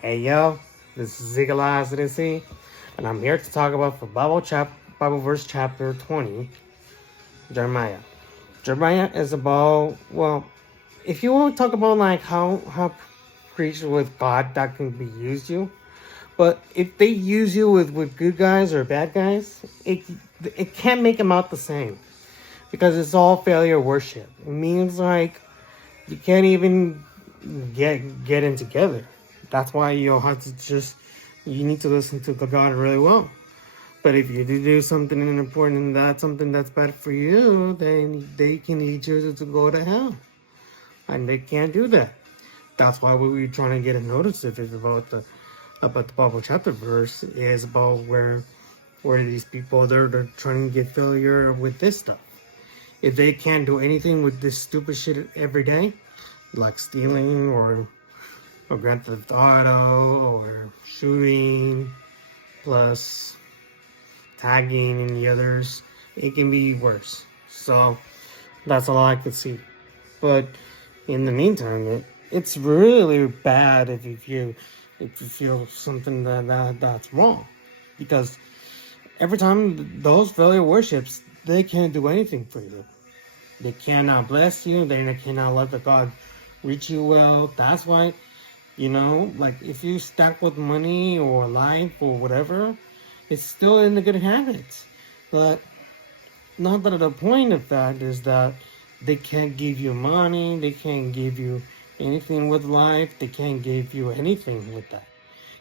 Hey yo, this is greatful, and I'm here to talk about the Bible verse chapter 20, Jeremiah. Jeremiah is about, well, if you want to talk about like how preach with God that can be used you, but if they use you with good guys or bad guys, it can't make them out the same because it's all failure worship. It means like you can't even get in together. That's why you'll have to you need to listen to the God really well. But if you do something important and that's something that's bad for you, then they can lead you to go to hell. And they can't do that. That's why we're trying to get a notice of it about the Bible chapter verse is about where these people they're trying to get failure with this stuff. If they can't do anything with this stupid shit every day, like stealing or grand theft auto or shooting plus tagging and the others, it can be worse. So that's all I could see. But in the meantime, it's really bad if you feel something that's wrong, because every time those failure worships, they can't do anything for you. They cannot bless you. They cannot let the God reach you well. That's why, like if you stack with money or life or whatever, it's still in the good habits. But not that the point of that is that they can't give you money. They can't give you anything with life. They can't give you anything with that.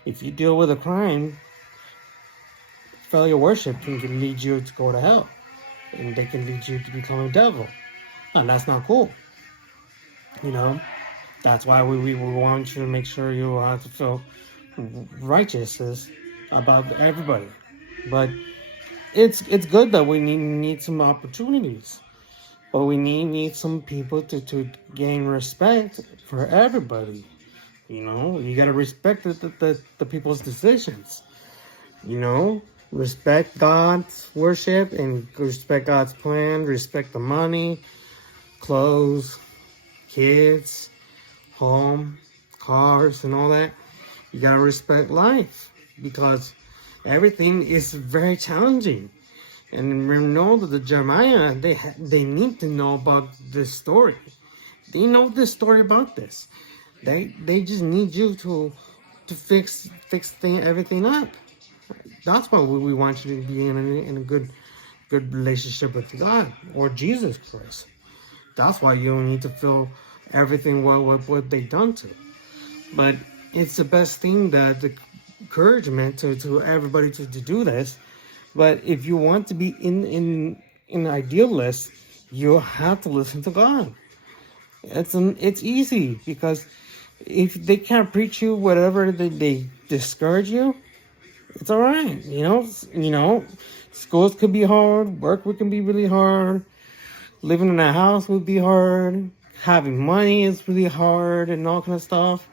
If you deal with a crime, failure worship can lead you to go to hell. And they can lead you to become a devil. And that's not cool. That's why we want you to make sure you have to feel righteous about everybody. But it's good that we need some opportunities. But we need some people to gain respect for everybody. You gotta respect the people's decisions. Respect God's worship and respect God's plan, respect the money, clothes, kids, home, cars, and all that. You gotta respect life because everything is very challenging. And remember that the Jeremiah, they need to know about this story. They know this story about this. They just need you to fix everything up. That's why we want you to be in a good relationship with God or Jesus Christ. That's why you don't need to feel everything well with what they've done to. But it's the best thing that the encouragement to everybody to do this. But if you want to be in an idealist, you have to listen to God. It's easy because if they can't preach you whatever they discourage you, it's all right. Schools could be hard, work can be really hard, living in a house would be hard, having money is really hard, and all kind of stuff.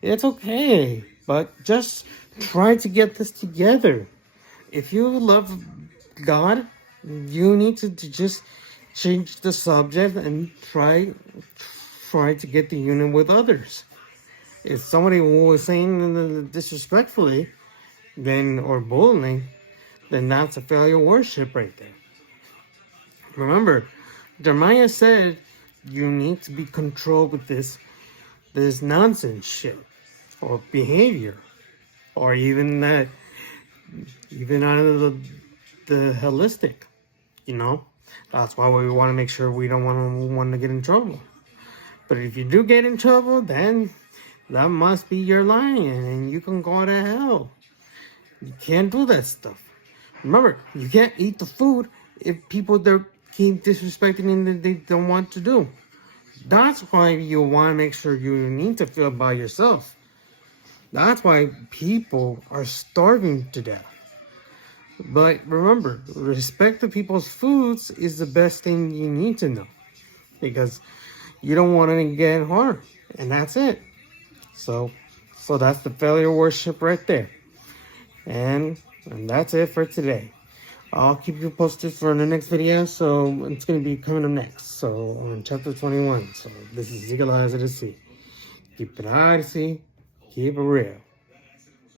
It's okay, but just try to get this together. If you love God, you need to just change the subject and try to get the union with others. If somebody was saying disrespectfully, or bullying, then that's a failure worship right there. Remember, Jeremiah said you need to be controlled with this nonsense shit or behavior, or even out of the holistic. That's why we want to make sure we don't want to get in trouble. But if you do get in trouble, then that must be your line, and you can go to hell. You can't do that stuff. Remember, you can't eat the food if people keep disrespecting and they don't want to do. That's why you want to make sure you need to feel by yourself. That's why people are starving to death. But remember, respect the people's foods is the best thing you need to know, because you don't want to get harmed, and that's it. So that's the failure worship right there. And that's it for today. I'll keep you posted for the next video, so it's going to be coming up next. So on chapter 21. So this is greatful. Keep it icy, keep it real.